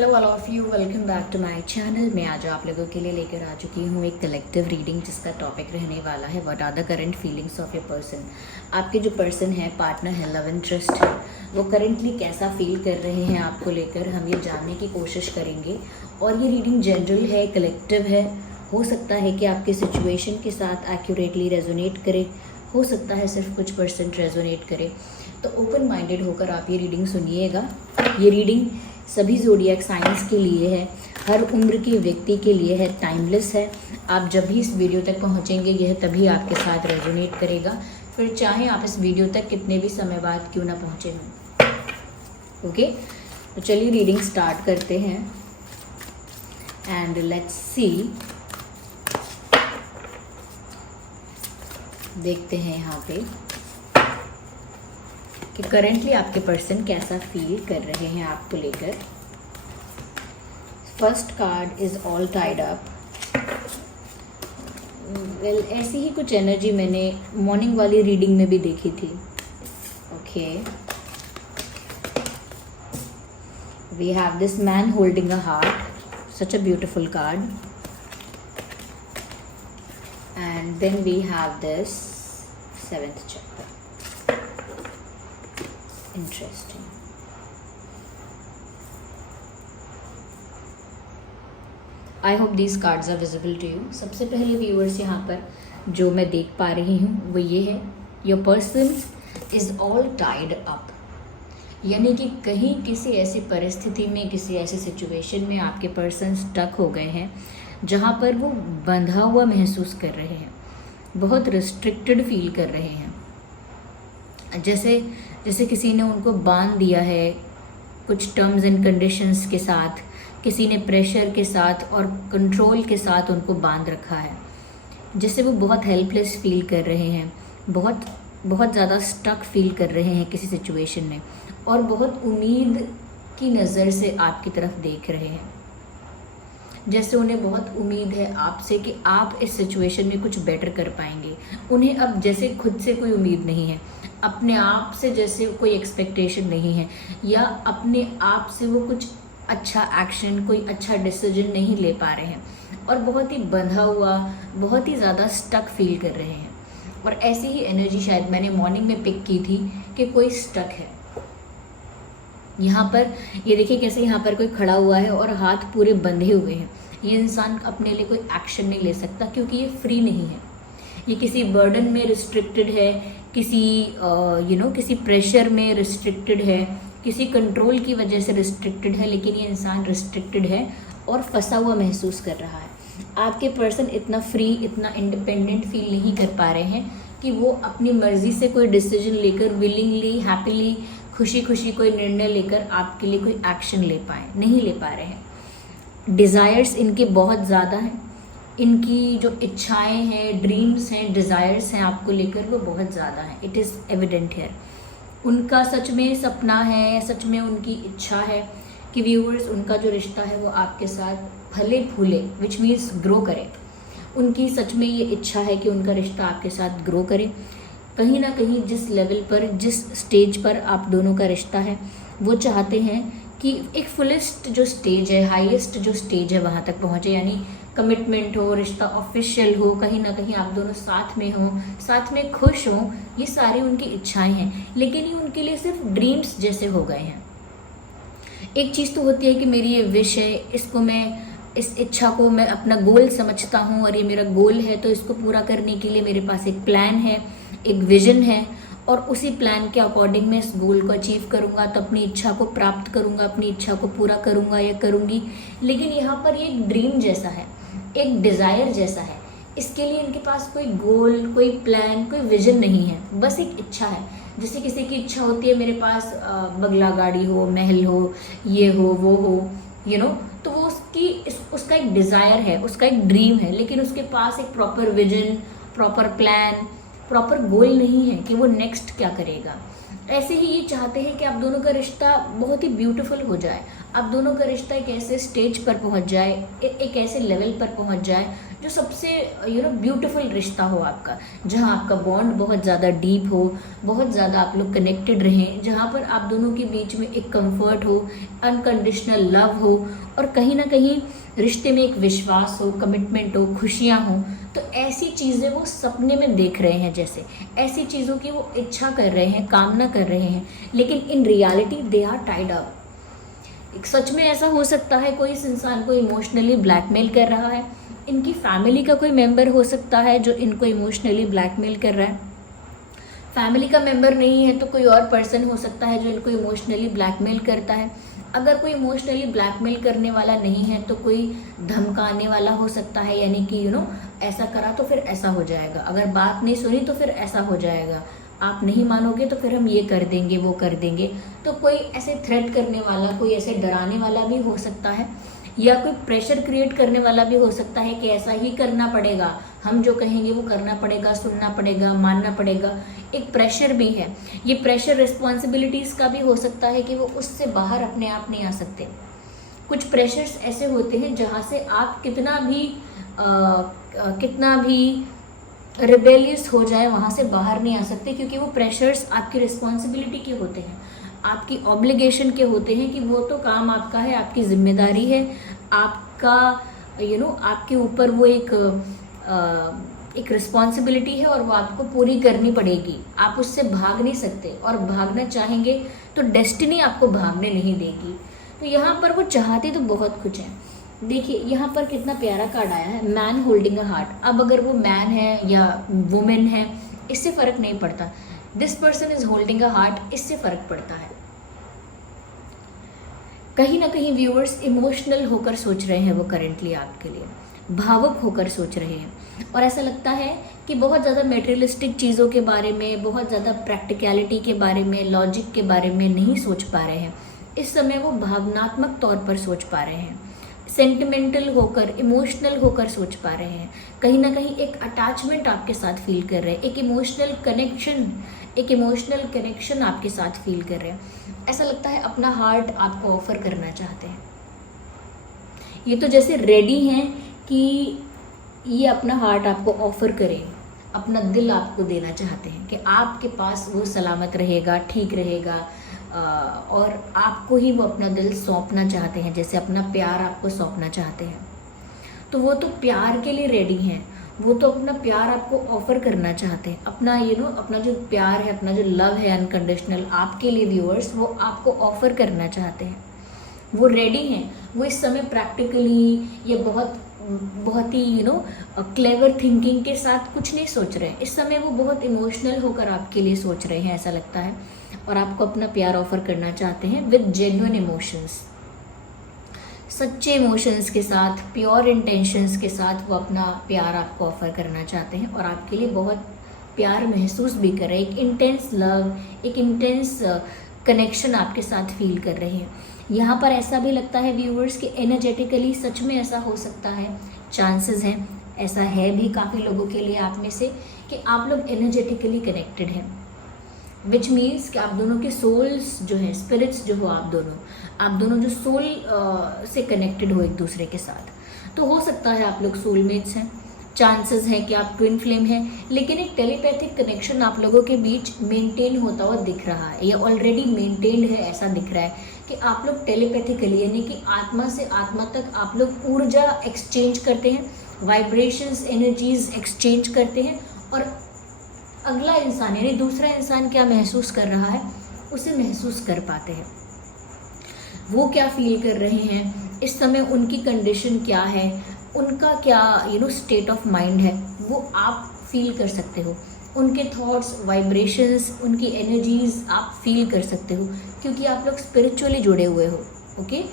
Hello all of you, welcome back to my channel. मैं आज आप लोगों के लिए लेकर आ चुकी हूँ एक कलेक्टिव रीडिंग जिसका टॉपिक रहने वाला है what are the current feelings of a person. आपके जो पर्सन है, पार्टनर है, लव इंटरेस्ट है, वो करेंटली कैसा फील कर रहे हैं आपको लेकर, हम ये जानने की कोशिश करेंगे। और ये रीडिंग जनरल है, कलेक्टिव है। हो सकता है कि आपके सिचुएशन के साथ एक्यूरेटली रेजोनेट करे, हो सकता है सिर्फ कुछ % रेजोनेट करे। तो ओपन माइंडेड होकर आप ये रीडिंग सुनिएगा। ये रीडिंग सभी ज़ोडिएक साइंस के लिए है, हर उम्र के व्यक्ति के लिए है, टाइमलेस है। आप जब भी इस वीडियो तक पहुंचेंगे यह तभी आपके साथ रेजोनेट करेगा, फिर चाहे आप इस वीडियो तक कितने भी समय बाद क्यों ना पहुंचे हों। ओके, तो चलिए रीडिंग स्टार्ट करते हैं एंड लेट्स सी। देखते हैं यहाँ पे कि करेंटली आपके पर्सन कैसा फील कर रहे हैं आपको लेकर। First card is all tied up. Well, ऐसी ही कुछ एनर्जी मैंने मॉर्निंग वाली रीडिंग में भी देखी थी। Okay, we have this man holding a heart, such a beautiful card. And then we have this 7th chapter. Interesting. I hope these cards are visible to you. सबसे पहले viewers यहाँ पर जो मैं देख पा रही हूँ वो ये है, your person is all tied up. यानी कि कहीं किसी ऐसी परिस्थिति में, किसी ऐसी सिचुएशन में आपके पर्सन स्टक हो गए हैं जहाँ पर वो बंधा हुआ महसूस कर रहे हैं, बहुत रिस्ट्रिक्टेड फील कर रहे हैं। जैसे किसी ने उनको बांध दिया है कुछ टर्म्स एंड कंडीशंस के साथ, किसी ने प्रेशर के साथ और कंट्रोल के साथ उनको बांध रखा है, जिससे वो बहुत हेल्पलेस फील कर रहे हैं, बहुत ज़्यादा स्टक फील कर रहे हैं किसी सिचुएशन में, और बहुत उम्मीद की नज़र से आपकी तरफ देख रहे हैं। जैसे उन्हें बहुत उम्मीद है आपसे कि आप इस सिचुएशन में कुछ बेटर कर पाएंगे। उन्हें अब जैसे खुद से कोई उम्मीद नहीं है, अपने आप से जैसे कोई एक्सपेक्टेशन नहीं है, या अपने आप से वो कुछ अच्छा एक्शन, कोई अच्छा डिसीजन नहीं ले पा रहे हैं, और बहुत ही बंधा हुआ, बहुत ही ज़्यादा स्टक फील कर रहे हैं। और ऐसी ही एनर्जी शायद मैंने मॉर्निंग में पिक की थी कि कोई स्टक है यहाँ पर। ये देखिए कैसे यहाँ पर कोई खड़ा हुआ है और हाथ पूरे बंधे हुए हैं। ये इंसान अपने लिए कोई एक्शन नहीं ले सकता क्योंकि ये फ्री नहीं है। ये किसी बर्डन में रिस्ट्रिक्टेड है, किसी प्रेशर में रिस्ट्रिक्टेड है, किसी कंट्रोल की वजह से रिस्ट्रिक्टेड है, लेकिन ये इंसान रिस्ट्रिक्टेड है और फंसा हुआ महसूस कर रहा है। आपके पर्सन इतना फ्री, इतना इंडिपेंडेंट फील नहीं कर पा रहे हैं कि वो अपनी मर्जी से कोई डिसीजन लेकर, विलिंगली, हैप्पीली, खुशी खुशी कोई निर्णय लेकर आपके लिए कोई एक्शन ले पाए, नहीं ले पा रहे हैं। डिज़ायर्स इनके बहुत ज़्यादा हैं, इनकी जो इच्छाएं हैं, ड्रीम्स हैं, डिज़ायर्स हैं आपको लेकर, वो बहुत ज़्यादा हैं। It is evident here. उनका सच में सपना है, सच में उनकी इच्छा है कि व्यूअर्स, उनका जो रिश्ता है वो आपके साथ फले फूले, विच मीन्स ग्रो करे। उनकी सच में ये इच्छा है कि उनका रिश्ता आपके साथ ग्रो करे। कहीं ना कहीं जिस लेवल पर, जिस स्टेज पर आप दोनों का रिश्ता है, वो चाहते हैं कि एक फुलेस्ट जो स्टेज है, हाईएस्ट जो स्टेज है, वहाँ तक पहुँचे। यानी कमिटमेंट हो, रिश्ता ऑफिशियल हो, कहीं ना कहीं आप दोनों साथ में हो, साथ में खुश हो। ये सारी उनकी इच्छाएं हैं, लेकिन ये उनके लिए सिर्फ ड्रीम्स जैसे हो गए हैं। एक चीज़ तो होती है कि मेरी ये विश है, इस इच्छा को मैं अपना गोल समझता हूँ और ये मेरा गोल है, तो इसको पूरा करने के लिए मेरे पास एक प्लान है, एक विजन है, और उसी प्लान के अकॉर्डिंग मैं इस गोल को अचीव करूँगा, तो अपनी इच्छा को प्राप्त करूँगा, अपनी इच्छा को पूरा करूँगा या करूँगी। लेकिन यहाँ पर ये एक ड्रीम जैसा है, एक डिज़ायर जैसा है। इसके लिए इनके पास कोई गोल, कोई प्लान, कोई विजन नहीं है, बस एक इच्छा है। जैसे किसी की इच्छा होती है मेरे पास बंगला गाड़ी हो, महल हो, ये हो, वो हो, तो वो उसका एक डिज़ायर है, उसका एक ड्रीम है, लेकिन उसके पास एक proper vision, proper plan, proper goal नहीं है कि वो नेक्स्ट क्या करेगा। ऐसे ही ये चाहते हैं कि आप दोनों का रिश्ता बहुत ही ब्यूटीफुल हो जाए, आप दोनों का रिश्ता एक ऐसे स्टेज पर पहुंच जाए, एक ऐसे लेवल पर पहुंच जाए जो सबसे ब्यूटीफुल रिश्ता हो आपका, जहां आपका बॉन्ड बहुत ज़्यादा डीप हो, बहुत ज़्यादा आप लोग कनेक्टेड रहें, जहां पर आप दोनों के बीच में एक कंफर्ट हो, अनकंडीशनल लव हो, और कहीं ना कहीं रिश्ते में एक विश्वास हो, कमिटमेंट हो, खुशियाँ हो। तो ऐसी चीज़ें वो सपने में देख रहे हैं, जैसे ऐसी चीज़ों की वो इच्छा कर रहे हैं, कामना कर रहे हैं, लेकिन in reality they are tied up. सच में ऐसा हो सकता है कोई इस इंसान को इमोशनली ब्लैकमेल कर रहा है, इनकी फैमिली का कोई मेंबर हो सकता है जो इनको इमोशनली ब्लैकमेल कर रहा है। फैमिली का मेंबर नहीं है तो कोई और पर्सन हो सकता है जो इनको इमोशनली ब्लैकमेल करता है। अगर कोई इमोशनली ब्लैकमेल करने वाला नहीं है तो कोई धमकाने वाला हो सकता है, यानी कि ऐसा करा तो फिर ऐसा हो जाएगा, अगर बात नहीं सुनी तो फिर ऐसा हो जाएगा, आप नहीं मानोगे तो फिर हम ये कर देंगे, वो कर देंगे। तो कोई ऐसे थ्रेट करने वाला, कोई ऐसे डराने वाला भी हो सकता है, या कोई प्रेशर क्रिएट करने वाला भी हो सकता है कि ऐसा ही करना पड़ेगा, हम जो कहेंगे वो करना पड़ेगा, सुनना पड़ेगा, मानना पड़ेगा। एक प्रेशर भी है, ये प्रेशर रिस्पॉन्सिबिलिटीज़ का भी हो सकता है कि वो उससे बाहर अपने आप नहीं आ सकते। कुछ प्रेशर्स ऐसे होते हैं जहाँ से आप कितना भी रिबेलियस हो जाए वहाँ से बाहर नहीं आ सकते, क्योंकि वो प्रेशर्स आपकी रिस्पॉन्सिबिलिटी के होते हैं, आपकी ऑब्लिगेशन के होते हैं, कि वो तो काम आपका है, आपकी जिम्मेदारी है, आपका आपके ऊपर वो एक रिस्पॉन्सिबिलिटी है और वो आपको पूरी करनी पड़ेगी। आप उससे भाग नहीं सकते, और भागना चाहेंगे तो डेस्टिनी आपको भागने नहीं देगी। तो यहाँ पर वो चाहते तो बहुत कुछ है। देखिए यहाँ पर कितना प्यारा कार्ड आया है, मैन होल्डिंग अ हार्ट। अब अगर वो मैन है या वुमेन है इससे फ़र्क नहीं पड़ता, this person is holding a heart, इससे फ़र्क पड़ता है। कहीं ना कहीं व्यूअर्स इमोशनल होकर सोच रहे हैं वो करेंटली आपके लिए, भावुक होकर सोच रहे हैं, और ऐसा लगता है कि बहुत ज़्यादा मेटेरियलिस्टिक चीज़ों के बारे में, बहुत ज़्यादा प्रैक्टिकलिटी के बारे में, लॉजिक के बारे में नहीं सोच पा रहे हैं। इस समय वो भावनात्मक तौर पर सोच पा रहे हैं, सेंटिमेंटल होकर, इमोशनल होकर सोच पा रहे हैं। कहीं ना कहीं एक अटैचमेंट आपके साथ फील कर रहे हैं, एक इमोशनल कनेक्शन आपके साथ फील कर रहे हैं। ऐसा लगता है अपना हार्ट आपको ऑफर करना चाहते हैं। ये तो जैसे रेडी हैं कि ये अपना हार्ट आपको ऑफर करें, अपना दिल आपको देना चाहते हैं कि आपके पास वो सलामत रहेगा, ठीक रहेगा, और आपको ही वो अपना दिल सौंपना चाहते हैं, जैसे अपना प्यार आपको सौंपना चाहते हैं। तो वो तो प्यार के लिए रेडी हैं, वो तो अपना प्यार आपको ऑफर करना चाहते हैं, अपना अपना जो प्यार है, अपना जो लव है अनकंडीशनल आपके लिए व्यूअर्स, वो आपको ऑफर करना चाहते हैं। वो रेडी हैं, वो इस समय प्रैक्टिकली या बहुत ही क्लेवर थिंकिंग के साथ कुछ नहीं सोच रहे हैं। इस समय वो बहुत इमोशनल होकर आपके लिए सोच रहे हैं, ऐसा लगता है, और आपको अपना प्यार ऑफर करना चाहते हैं विद जेन्युइन इमोशंस, सच्चे इमोशंस के साथ, प्योर इंटेंशंस के साथ वो अपना प्यार आपको ऑफर करना चाहते हैं, और आपके लिए बहुत प्यार महसूस भी कर रहे हैं, एक इंटेंस लव, एक इंटेंस कनेक्शन आपके साथ फील कर रहे हैं। यहाँ पर ऐसा भी लगता है व्यूअर्स कि एनर्जेटिकली सच में ऐसा हो सकता है, चांसेस हैं, ऐसा है भी काफ़ी लोगों के लिए आप में से, कि आप लोग एनर्जेटिकली कनेक्टेड हैं, विच मीन्स कि आप दोनों के सोल्स जो हैं, स्पिरिट्स जो हो, आप दोनों जो सोल से कनेक्टेड हो एक दूसरे के साथ। तो हो सकता है आप लोग सोलमेट्स हैं, चांसेस हैं कि आप ट्विन फ्लेम हैं, लेकिन एक टेलीपैथिक कनेक्शन आप लोगों के बीच मेंटेन होता हुआ दिख रहा है, या ऑलरेडी मेंटेन्ड है, ऐसा दिख रहा है कि आप लोग टेलीपैथिकली, यानी कि आत्मा से आत्मा तक आप लोग ऊर्जा एक्सचेंज करते हैं, वाइब्रेशंस, एनर्जीज एक्सचेंज करते हैं, और अगला इंसान यानी दूसरा इंसान क्या महसूस कर रहा है उसे महसूस कर पाते हैं। वो क्या फील कर रहे हैं इस समय, उनकी कंडीशन क्या है, उनका क्या स्टेट ऑफ माइंड है, वो आप फील कर सकते हो। उनके थॉट्स, वाइब्रेशंस, उनकी एनर्जीज आप फील कर सकते हो, क्योंकि आप लोग स्पिरिचुअली जुड़े हुए हो, ओके,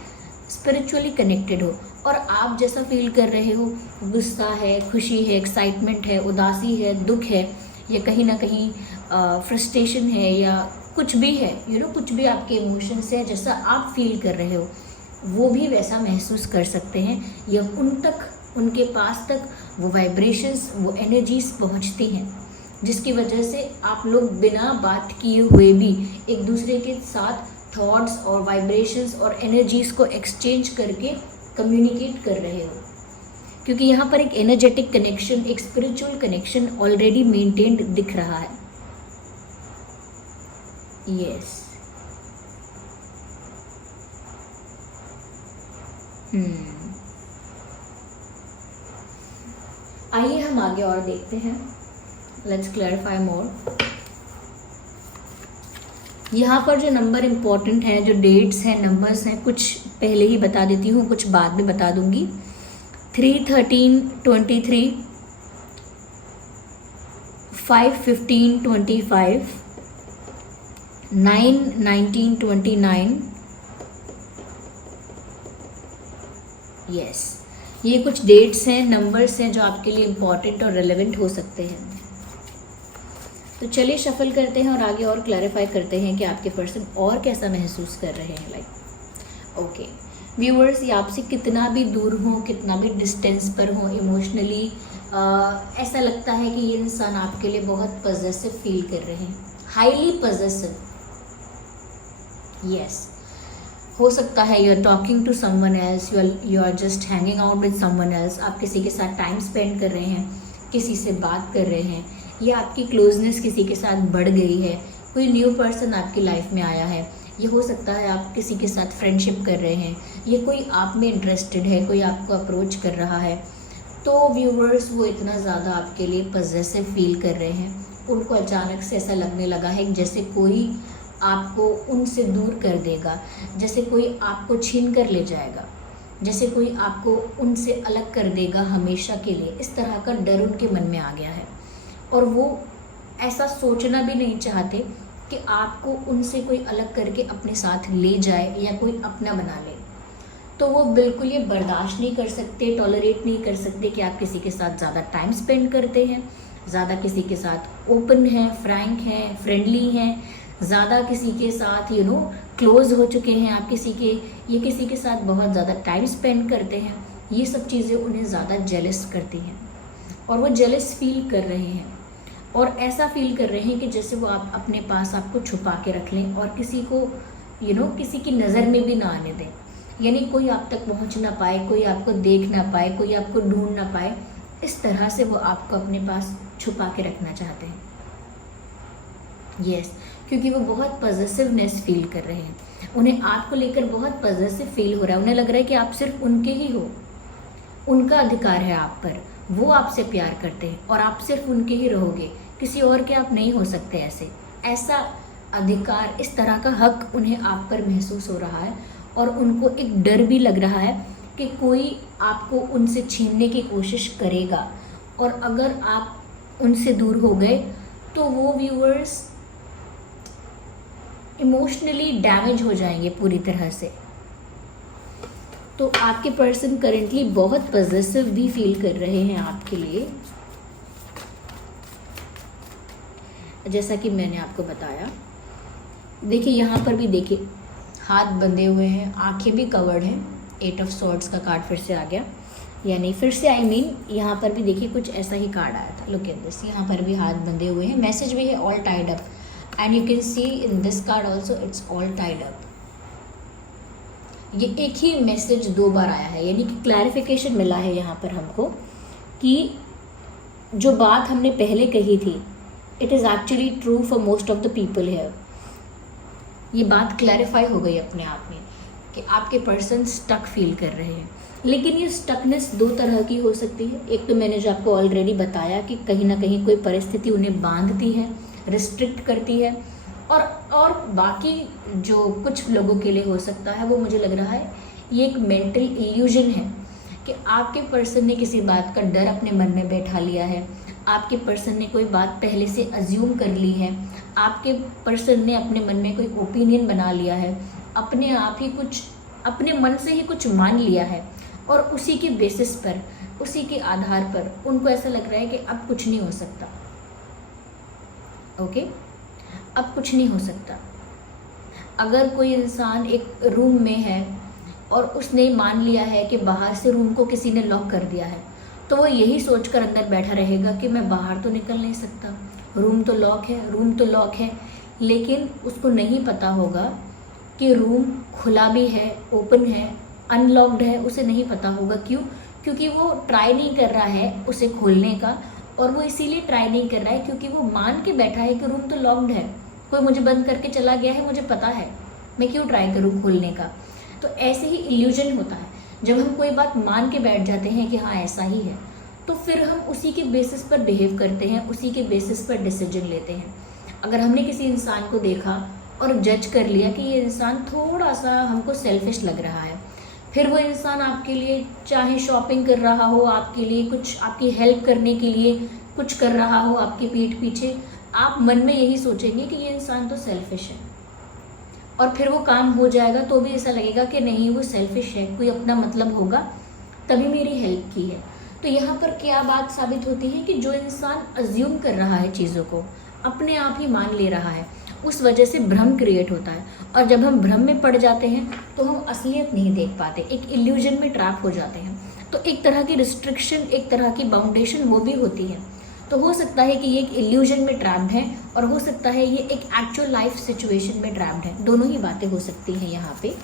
स्पिरिचुअली कनेक्टेड हो, और आप जैसा फील कर रहे हो, गुस्सा है, खुशी है, एक्साइटमेंट है, उदासी है, दुख है, या कहीं ना कहीं फ्रस्ट्रेशन है, या कुछ भी है, कुछ भी आपके इमोशंस है, जैसा आप फील कर रहे हो वो भी वैसा महसूस कर सकते हैं, या उनके पास तक वो वाइब्रेशंस, वो एनर्जीज पहुंचती हैं, जिसकी वजह से आप लोग बिना बात किए हुए भी एक दूसरे के साथ थॉट्स और वाइब्रेशंस और एनर्जीज को एक्सचेंज करके कम्युनिकेट कर रहे हो, क्योंकि यहाँ पर एक एनर्जेटिक कनेक्शन, एक स्पिरिचुअल कनेक्शन ऑलरेडी मेंटेन्ड दिख रहा है। यस। आइए हम आगे और देखते हैं। लेट्स क्लैरिफाई मोर। यहाँ पर जो नंबर इम्पोर्टेंट हैं, जो डेट्स हैं, नंबर्स हैं, कुछ पहले ही बता देती हूँ, कुछ बाद में बता दूंगी। 3, 13, 23, 5, 15, 25, 9, 19, 29। यस, ये कुछ डेट्स हैं, नंबर्स हैं जो आपके लिए इम्पॉर्टेंट और रेलेवेंट हो सकते हैं। तो चलिए शफल करते हैं और आगे और क्लैरिफाई करते हैं कि आपके पर्सन और कैसा महसूस कर रहे हैं। लाइक ओके व्यूअर्स, ये आपसे कितना भी दूर हो, कितना भी डिस्टेंस पर हो इमोशनली, ऐसा लगता है कि ये इंसान आपके लिए बहुत पॉजेसिव फील कर रहे हैं, हाईली पॉजेसिव। यस, हो सकता है you are talking to someone else, you are just hanging out with someone else. आप किसी के साथ टाइम स्पेंड कर रहे हैं, किसी से बात कर रहे हैं, या आपकी क्लोजनेस किसी के साथ बढ़ गई है, कोई न्यू पर्सन आपकी लाइफ में आया है। ये हो सकता है आप किसी के साथ फ्रेंडशिप कर रहे हैं, ये कोई आप में इंटरेस्टेड है, कोई आपको अप्रोच कर रहा है। तो व्यूवर्स, वो इतना ज़्यादा आपके लिए पॉजेसिव फील कर रहे हैं, उनको अचानक से ऐसा लगने लगा है जैसे कोई आपको उनसे दूर कर देगा, जैसे कोई आपको छीन कर ले जाएगा, जैसे कोई आपको उनसे अलग कर देगा हमेशा के लिए। इस तरह का डर उनके मन में आ गया है और वो ऐसा सोचना भी नहीं चाहते कि आपको उनसे कोई अलग करके अपने साथ ले जाए या कोई अपना बना ले। तो वो बिल्कुल ये बर्दाश्त नहीं कर सकते, टॉलरेट नहीं कर सकते कि आप किसी के साथ ज़्यादा टाइम स्पेंड करते हैं, ज़्यादा किसी के साथ ओपन हैं, फ्रैंक हैं, फ्रेंडली हैं, ज़्यादा किसी के साथ क्लोज हो चुके हैं आप किसी के, ये किसी के साथ बहुत ज़्यादा टाइम स्पेंड करते हैं। ये सब चीज़ें उन्हें ज़्यादा जेलस करती हैं और वो जेलस फील कर रहे हैं और ऐसा फील कर रहे हैं कि जैसे वो आप अपने पास आपको छुपा के रख लें और किसी को किसी की नज़र में भी ना आने दें, यानी कोई आप तक पहुंच ना पाए, कोई आपको देख ना पाए, कोई आपको ढूंढ ना पाए। इस तरह से वो आपको अपने पास छुपा के रखना चाहते हैं। यस, क्योंकि वो बहुत पॉजेसिवनेस फील कर रहे हैं, उन्हें आपको लेकर बहुत पॉजेसिव फील हो रहा है। उन्हें लग रहा है कि आप सिर्फ उनके ही हो, उनका अधिकार है आप पर, वो आपसे प्यार करते हैं और आप सिर्फ उनके ही रहोगे, किसी और के आप नहीं हो सकते। ऐसा अधिकार, इस तरह का हक उन्हें आप पर महसूस हो रहा है और उनको एक डर भी लग रहा है कि कोई आपको उनसे छीनने की कोशिश करेगा और अगर आप उनसे दूर हो गए तो वो व्यूअर्स इमोशनली डैमेज हो जाएंगे पूरी तरह से। तो आपके पर्सन करेंटली बहुत पॉजेसिव भी फील कर रहे हैं आपके लिए, जैसा कि मैंने आपको बताया। देखिए यहाँ पर भी देखिए हाथ बंधे हुए हैं, आंखें भी कवर्ड हैं। 8 ऑफ सॉर्ड्स का कार्ड फिर से आ गया, यानी फिर से यहाँ पर भी देखिए कुछ ऐसा ही कार्ड आया था। लुक एट दिस, यहाँ पर भी हाथ बंधे हुए हैं, मैसेज भी है all tied up, and you can see in this card also it's all tied up. ये एक ही मैसेज 2 बार आया है, यानी कि क्लैरिफिकेशन मिला है यहाँ पर हमको कि जो बात हमने पहले कही थी, it is actually true for most of the people here. ये बात क्लैरिफाई हो गई अपने आप में कि आपके पर्सन स्टक फील कर रहे हैं। लेकिन ये स्टकनेस 2 तरह की हो सकती है। एक तो मैंने जो आपको ऑलरेडी बताया कि कहीं ना कहीं कोई परिस्थिति उन्हें बांधती है, रिस्ट्रिक्ट करती है, और बाकी जो कुछ लोगों के लिए हो सकता है, वो मुझे लग रहा है ये एक मेंटल इल्यूजन है कि आपके पर्सन ने किसी बात का डर अपने मन में बैठा लिया है, आपके पर्सन ने कोई बात पहले से अज्यूम कर ली है, आपके पर्सन ने अपने मन में कोई ओपिनियन बना लिया है, अपने आप ही कुछ अपने मन से ही कुछ मान लिया है और उसी के बेसिस पर, उसी के आधार पर उनको ऐसा लग रहा है कि अब कुछ नहीं हो सकता। ओके, अब कुछ नहीं हो सकता। अगर कोई इंसान एक रूम में है और उसने मान लिया है कि बाहर से रूम को किसी ने लॉक कर दिया है, तो वो यही सोचकर अंदर बैठा रहेगा कि मैं बाहर तो निकल नहीं सकता, रूम तो लॉक है, रूम तो लॉक है। लेकिन उसको नहीं पता होगा कि रूम खुला भी है, ओपन है, अनलॉक्ड है, उसे नहीं पता होगा। क्यों? क्योंकि वो ट्राई नहीं कर रहा है उसे खोलने का, और वो इसीलिए ट्राई नहीं कर रहा है क्योंकि वो मान के बैठा है कि रूम तो लॉक्ड है, कोई मुझे बंद करके चला गया है, मुझे पता है, मैं क्यों ट्राई करूँ खोलने का। तो ऐसे ही इल्यूजन होता है। जब हम कोई बात मान के बैठ जाते हैं कि हाँ ऐसा ही है, तो फिर हम उसी के बेसिस पर बिहेव करते हैं, उसी के बेसिस पर डिसीजन लेते हैं। अगर हमने किसी इंसान को देखा और जज कर लिया कि ये इंसान थोड़ा सा हमको सेल्फिश लग रहा है, फिर वो इंसान आपके लिए चाहे शॉपिंग कर रहा हो, आपके लिए कुछ आपकी हेल्प करने के लिए कुछ कर रहा हो आपकी पीठ पीछे, आप मन में यही सोचेंगे कि ये इंसान तो सेल्फिश है, और फिर वो काम हो जाएगा तो भी ऐसा लगेगा कि नहीं वो सेल्फिश है, कोई अपना मतलब होगा तभी मेरी हेल्प की है। तो यहाँ पर क्या बात साबित होती है कि जो इंसान अज्यूम कर रहा है चीज़ों को, अपने आप ही मान ले रहा है, उस वजह से भ्रम क्रिएट होता है। और जब हम भ्रम में पड़ जाते हैं तो हम असलियत नहीं देख पाते, एक इल्यूजन में ट्रैप हो जाते हैं। तो एक तरह की रिस्ट्रिक्शन, एक तरह की बाउंडेशन वो भी होती है। तो हो सकता है कि ये एक इल्यूजन में ट्रैप्ड है, और हो सकता है ये एक एक्चुअल लाइफ सिचुएशन में ट्रैप्ड है। दोनों ही बातें हो सकती हैं यहाँ पे।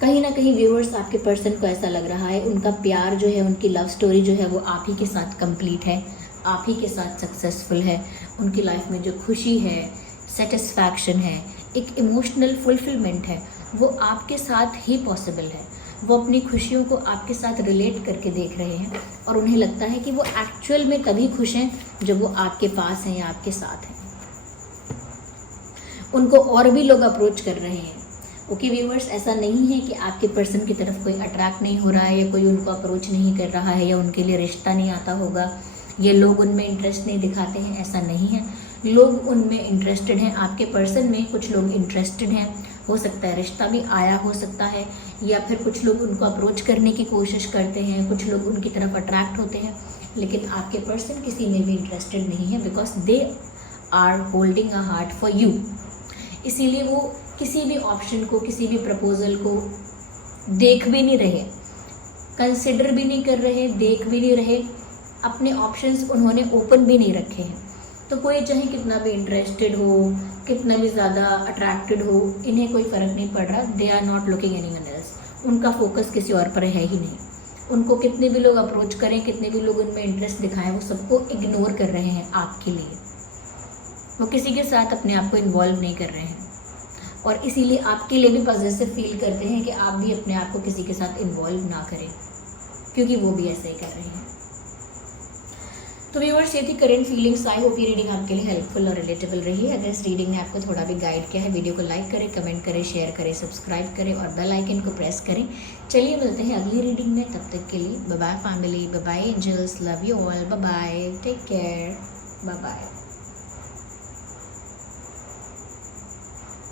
कहीं ना कहीं व्यूअर्स, आपके पर्सन को ऐसा लग रहा है उनका प्यार जो है, उनकी लव स्टोरी जो है वो आप ही के साथ कंप्लीट है, आप ही के साथ सक्सेसफुल है। उनकी लाइफ में जो खुशी है, सेटिस्फैक्शन है, एक इमोशनल फुलफिलमेंट है, वो आपके साथ ही पॉसिबल है। वो अपनी खुशियों को आपके साथ रिलेट करके देख रहे हैं, और उन्हें लगता है कि वो एक्चुअल में तभी खुश हैं जब वो आपके पास हैं या आपके साथ हैं। उनको और भी लोग अप्रोच कर रहे हैं। ओके व्यूअर्स, ऐसा नहीं है कि आपके पर्सन की तरफ कोई अट्रैक्ट नहीं हो रहा है, या कोई उनको अप्रोच नहीं कर रहा है, या उनके लिए रिश्ता नहीं आता होगा, ये लोग उनमें इंटरेस्ट नहीं दिखाते हैं, ऐसा नहीं है। लोग उनमें इंटरेस्टेड हैं, आपके पर्सन में कुछ लोग इंटरेस्टेड हैं। हो सकता है रिश्ता भी आया हो सकता है, या फिर कुछ लोग उनको अप्रोच करने की कोशिश करते हैं, कुछ लोग उनकी तरफ अट्रैक्ट होते हैं, लेकिन आपके पर्सन किसी में भी इंटरेस्टेड नहीं है, because they are holding a heart for you. इसीलिए वो किसी भी ऑप्शन को, किसी भी प्रपोजल को देख भी नहीं रहे, कंसिडर भी नहीं कर रहे, देख भी नहीं रहे, अपने ऑप्शंस उन्होंने ओपन भी नहीं रखे हैं। तो कोई चाहे कितना भी इंटरेस्टेड हो, कितना भी ज़्यादा अट्रैक्टेड हो, इन्हें कोई फ़र्क नहीं पड़ रहा। They are not looking anyone else. उनका फोकस किसी और पर है ही नहीं। उनको कितने भी लोग अप्रोच करें, कितने भी लोग उनमें इंटरेस्ट दिखाएं, वो सबको इग्नोर कर रहे हैं आपके लिए। वो किसी के साथ अपने आप को इन्वॉल्व नहीं कर रहे हैं, और इसीलिए आपके लिए भी पॉजिटिव फील करते हैं कि आप भी अपने आप को किसी के साथ इन्वॉल्व ना करें, क्योंकि वो भी ऐसे ही कर रहे हैं। तो व्यूअर्स, ये थी करेंट फीलिंग्स। आई होप ये रीडिंग आपके लिए हेल्पफुल और रिलेटेबल रही है। अगर इस रीडिंग ने आपको थोड़ा भी गाइड किया है, वीडियो को लाइक करें, कमेंट करें, शेयर करें, सब्सक्राइब करें और बेल आइकन को प्रेस करें। चलिए मिलते हैं अगली रीडिंग में, तब तक के लिए bye bye family, bye bye angels, love you all, bye bye, take care, bye bye.